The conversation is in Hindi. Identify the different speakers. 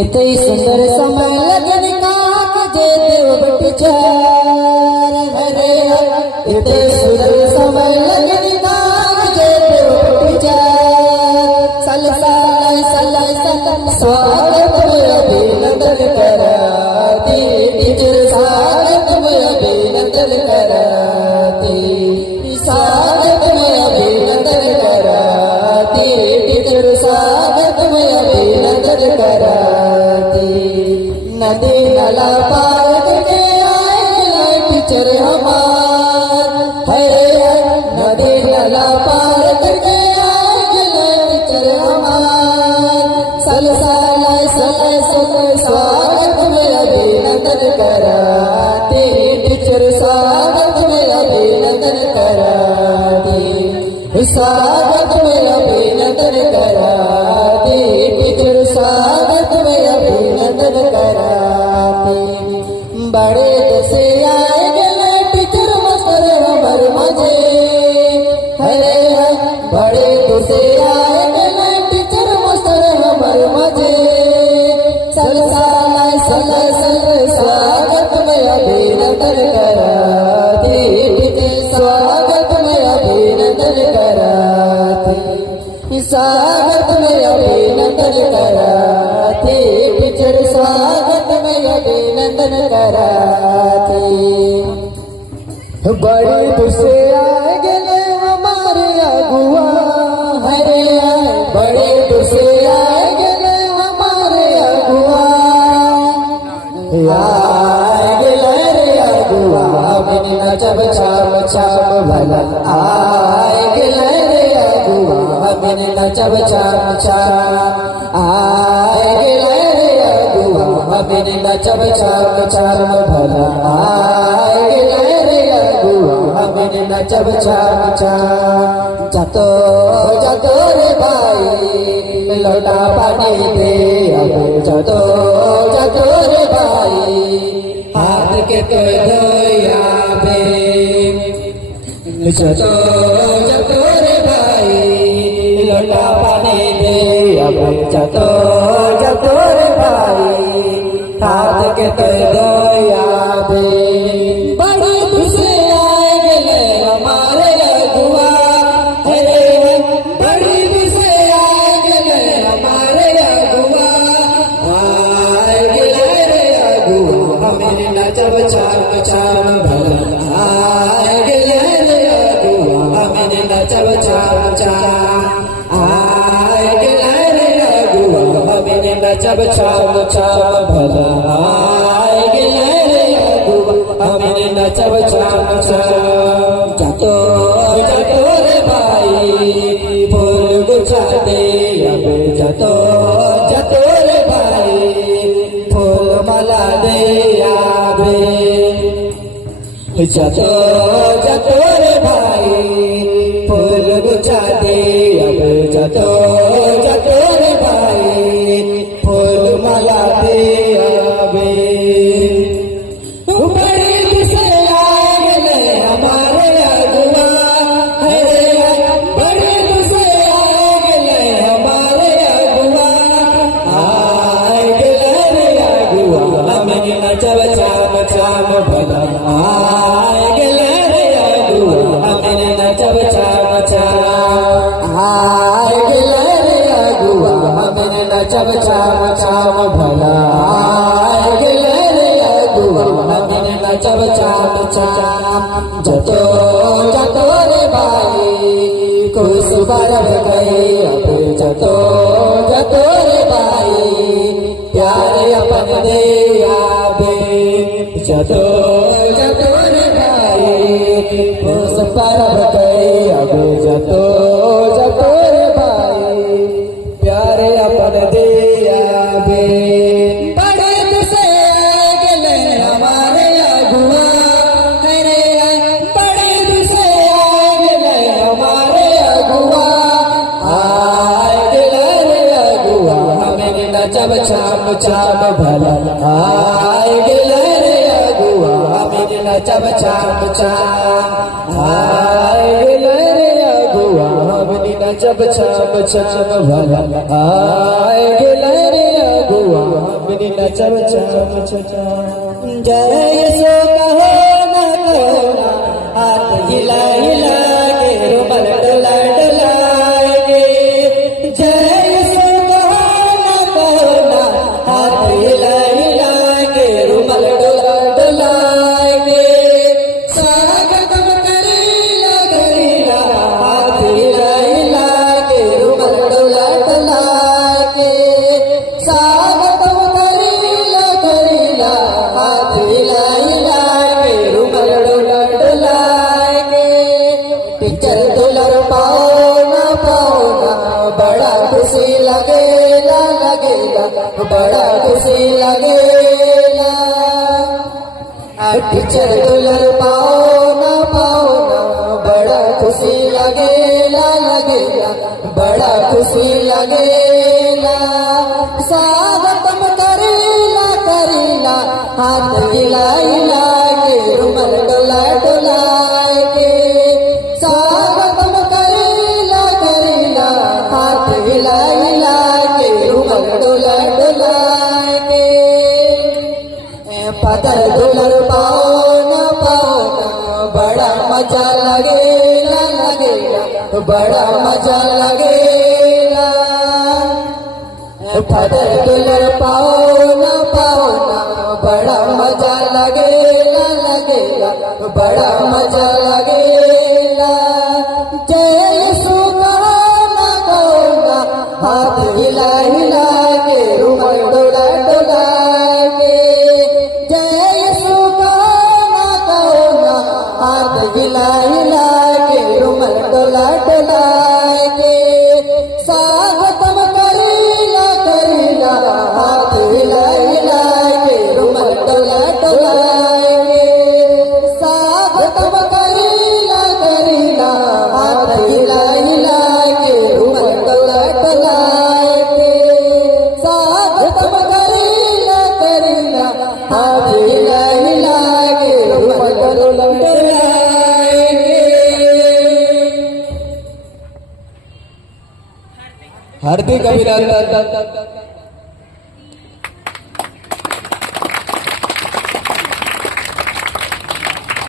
Speaker 1: इथे सुंदर समय लगन का जे देव बट चार हरे इथे सुंदर समय लगन का जे देव बट चार सल साल सल सल स्वागत कराती। नदी नाला पार करके आए टीचर हमार। हरे नदी नाला पार करके आए टीचर हमार। सल साल सल सल स्वागत में अभिनंदन कराती। टीचर स्वागत में अभिनंदन कराती। स्वागत बड़ी आए गए हमारे अगुआ। हरे बड़े आए गए हमारे अगुआ। आए गए रे अगुआ, बिन नचब छाप छाप भला। आए गए रे अगुआ, बिन नचब छाप छाप आए रे अगुआ, बिन नचब छाप छाप भला। গানে নাচব চাচা যত যত রে ভাই লোটা পানিতে যত যত রে ভাই, হাতকে তো ধোয়াবে যত যত রে ভাই লোটা পানিতে যত যত রে ভাই, হাতকে তো ধোয়া আমার নচব চাল চাল ভগবান গেলে আমার নচব চাল চাল আয় গেলে আমার নচব চাল চাল ভগবান গেলে আমার নচব চাল চাল যত যত রে ভাই ফুল গুছাতে যত যত রে ভাই ফুল মালা দে जतो जतो रे भाई. फूल गुछा दे अब जतो जतो रे भाई. फूल माला दे भला चाम जतो जतो रे भाई खुश बरब जतो जतो रे भाई अपन दे आबे जतो जतो जतो जतो रे भाई प्यारे अपन दे आगे चब से आगे हमारे अगुआ। अरे हमारे अगुआ। आगे अगुआ, हमें नचब छाप छाप भला। अगुआ, हमें नचब छाप आए बचाओ जय सो कहो ना हाथ हिला हिला बड़ा खुशी लगेगा टीचर दुल्हन पाओ ना पाओ ना। बड़ा खुशी लगेला लगे बड़ा खुशी लगेला स्वागतम करेला करेला हाथ मिलाइला बड़ा मजा लगेला. फटकल पाओ ना हार्दिक अभिनंदन।